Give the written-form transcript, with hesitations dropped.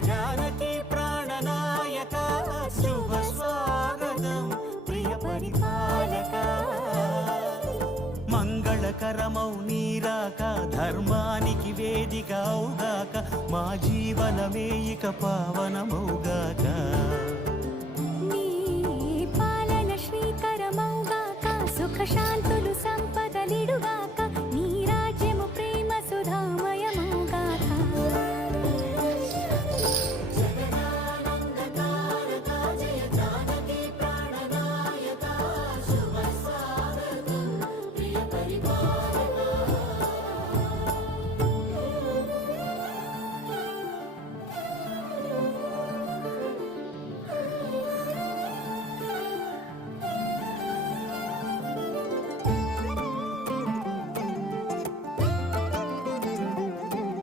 जानकी प्राणनायक शुभ स्वागतं प्रिय परिपालक మంగళకరమౌ నీరాక ధర్మానికి వేదిక అవుగాక మా జీవనమే ఇక పావనమౌగాక నీ పాలన శ్రీకరమౌగాక సుఖ శాంతులు సంపదలిడుగాక